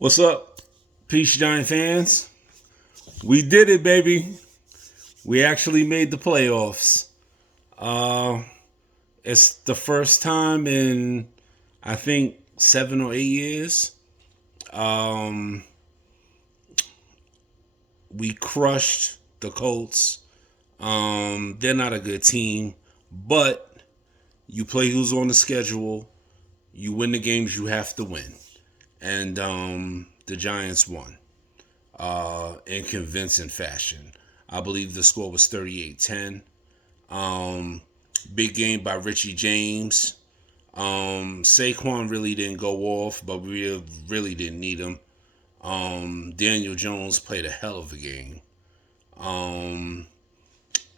What's up, Peace Giant fans? We did it, baby. We actually made the playoffs. Uh, it's the first time in, I think, 7 or 8 years. Um, we crushed the Colts. They're not a good team, but you play who's on the schedule. You win the games you have to win, and the Giants won. In convincing fashion. I believe the score was 38-10. Um, Big game by Richie James. Saquon really didn't go off, but we really didn't need him. Daniel Jones played a hell of a game. Um,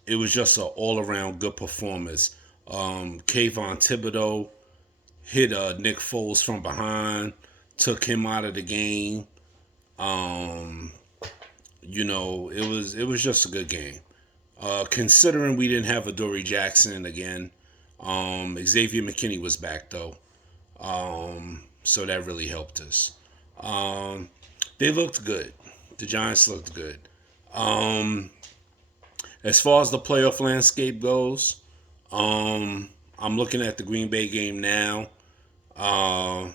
it was just an all-around good performance. Kayvon Thibodeau hit Nick Foles from behind, took him out of the game. Um, it was just a good game. Considering we didn't have Adoree Jackson again, Xavier McKinney was back though, so that really helped us. Um, they looked good. The Giants looked good. Um, as far as the playoff landscape goes, I'm looking at the Green Bay game now. Uh,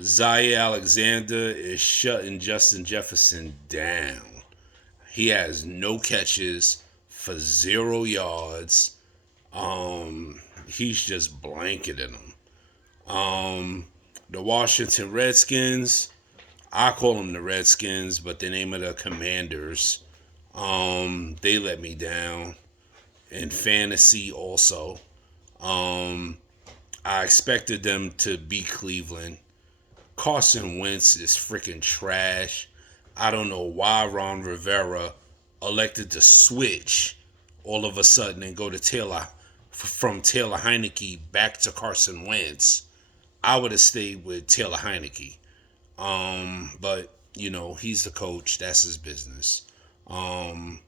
Zaire Alexander is shutting Justin Jefferson down. He has no catches for 0 yards. He's just blanketing them. The Washington Redskins, I call them the Redskins, but the name of the Commanders, they let me down. In fantasy also. Um, I expected them to beat Cleveland. Carson Wentz is freaking trash. I don't know why Ron Rivera elected to switch all of a sudden and go to from Taylor Heineke back to Carson Wentz. I would have stayed with Taylor Heineke. But he's the coach. That's his business. Um,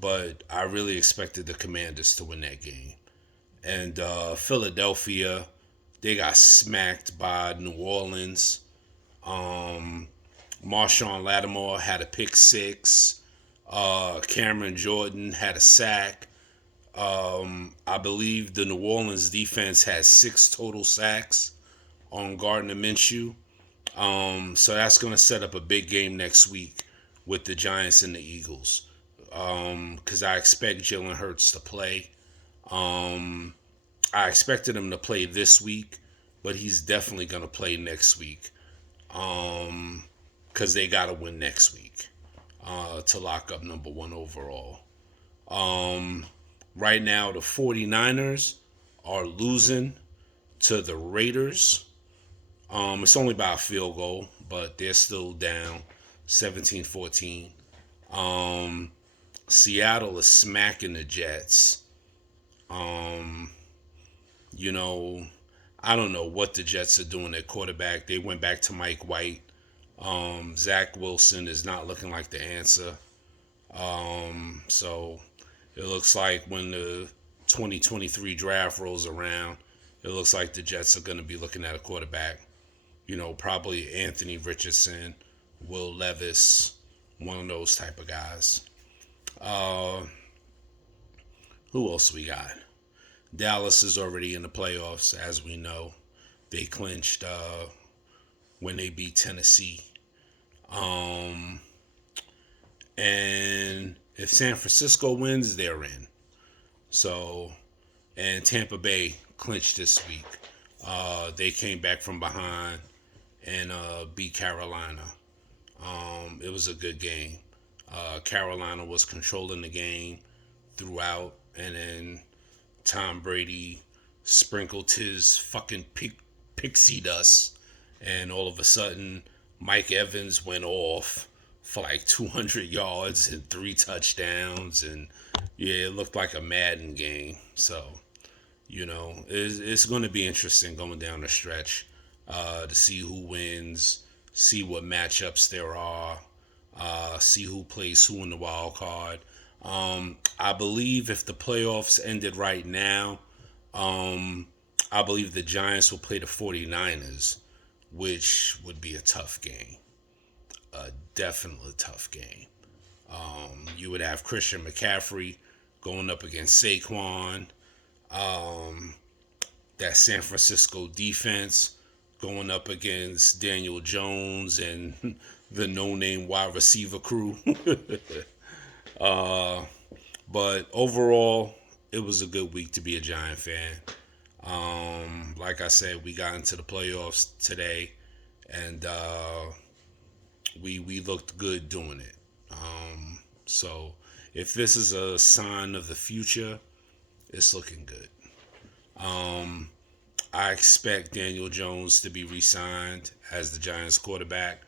but I really expected the Commanders to win that game. And Philadelphia, they got smacked by New Orleans. Um, Marshawn Lattimore had a pick six. Cameron Jordan had a sack. I believe the New Orleans defense has six total sacks on Gardner Minshew. So that's going to set up a big game next week with the Giants and the Eagles. Because I expect Jalen Hurts to play. Um, I expected him to play this week, but he's definitely going to play next week. Because they got to win next week to lock up number one overall. Um, right now, the 49ers are losing to the Raiders. It's only by a field goal, but they're still down 17-14. Um, Seattle is smacking the Jets. Um, you know, I don't know what the Jets are doing at quarterback. They went back to Mike White. Zach Wilson is not looking like the answer. So it looks like when the 2023 draft rolls around, it looks like the Jets are going to be looking at a quarterback. Probably Anthony Richardson, Will Levis, one of those type of guys. Uh, who else we got? Dallas is already in the playoffs, as we know. They clinched when they beat Tennessee. Um, and if San Francisco wins, they're in. So, and Tampa Bay clinched this week. They came back from behind and beat Carolina. It was a good game. Carolina was controlling the game throughout, and then Tom Brady sprinkled his fucking pixie dust, and all of a sudden, Mike Evans went off for like 200 yards and three touchdowns, and yeah, it looked like a Madden game. So, it's going to be interesting going down the stretch to see who wins, see what matchups there are, see who plays who in the wild card. I believe if the playoffs ended right now, I believe the Giants will play the 49ers, which would be a tough game, a definitely tough game. You would have Christian McCaffrey going up against Saquon. Um, that San Francisco defense going up against Daniel Jones and the no-name wide receiver crew. uh, but overall, it was a good week to be a Giant fan. Like I said, we got into the playoffs today, and we looked good doing it. So if this is a sign of the future, it's looking good. I expect Daniel Jones to be re-signed as the Giants quarterback.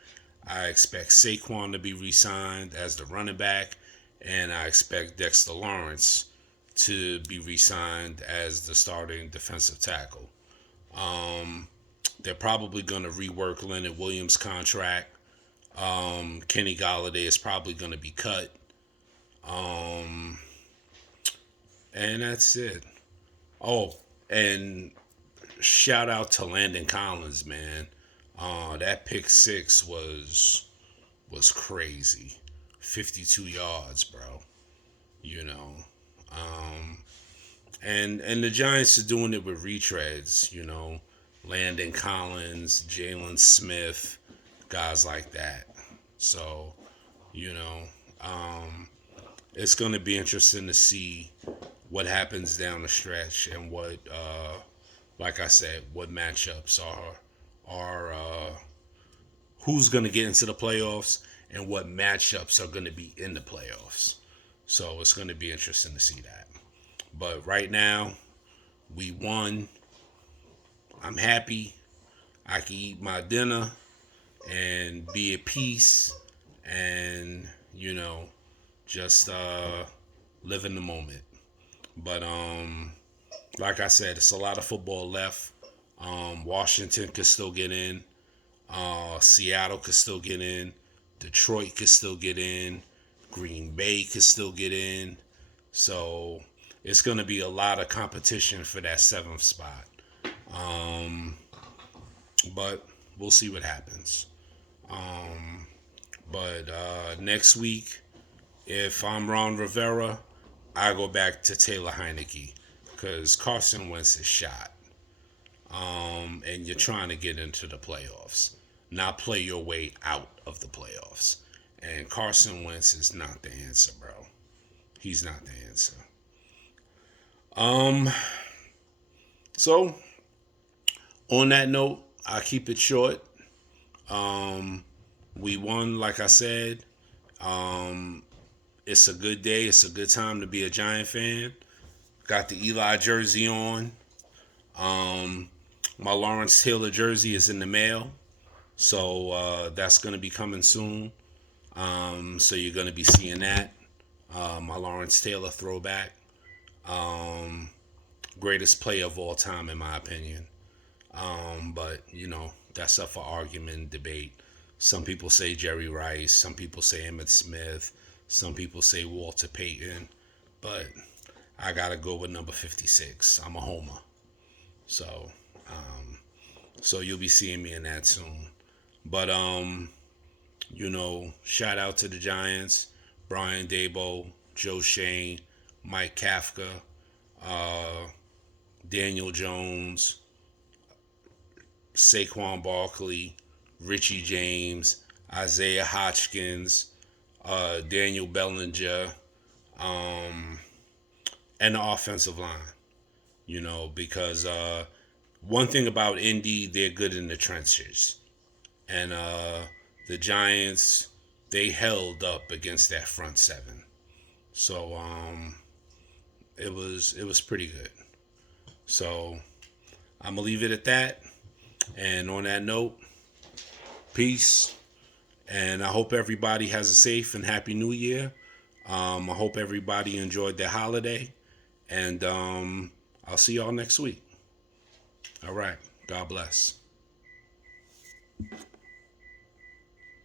I expect Saquon to be re-signed as the running back, and I expect Dexter Lawrence to be re-signed as the starting defensive tackle. They're probably going to rework Leonard Williams' contract. Kenny Golladay is probably going to be cut. And that's it. Oh, and shout out to Landon Collins, man. That pick six was crazy. 52 yards, bro. You know. And the Giants are doing it with retreads, Landon Collins, Jalen Smith, guys like that. So, you know, it's going to be interesting to see what happens down the stretch and what, like I said, what matchups are who's going to get into the playoffs and what matchups are going to be in the playoffs. So it's going to be interesting to see that. But right now, we won. I'm happy. I can eat my dinner and be at peace and, just live in the moment. But like I said, it's a lot of football left. Washington could still get in. Seattle could still get in. Detroit could still get in. Green Bay could still get in. So it's going to be a lot of competition for that seventh spot. But we'll see what happens. But next week, if I'm Ron Rivera, I go back to Taylor Heineke because Carson Wentz is shot. And you're trying to get into the playoffs, not play your way out of the playoffs. And Carson Wentz is not the answer, bro. He's not the answer. So on that note, I'll keep it short. We won, like I said. It's a good day. It's a good time to be a Giant fan. Got the Eli jersey on. My Lawrence Taylor jersey is in the mail. So that's going to be coming soon. So you're going to be seeing that. My Lawrence Taylor throwback. Greatest player of all time, in my opinion. But, that's up for argument and debate. Some people say Jerry Rice. Some people say Emmitt Smith. Some people say Walter Payton. But I got to go with number 56. I'm a homer. So you'll be seeing me in that soon. But, shout out to the Giants. Brian Daboll, Joe Shane, Mike Kafka, Daniel Jones, Saquon Barkley, Richie James, Isaiah Hodgkins, Daniel Bellinger, and the offensive line. Because one thing about Indy, they're good in the trenches. And the Giants, they held up against that front seven. So it was pretty good. So I'm gonna leave it at that. And on that note, peace. And I hope everybody has a safe and happy New Year. I hope everybody enjoyed their holiday. And I'll see y'all next week. All right. God bless.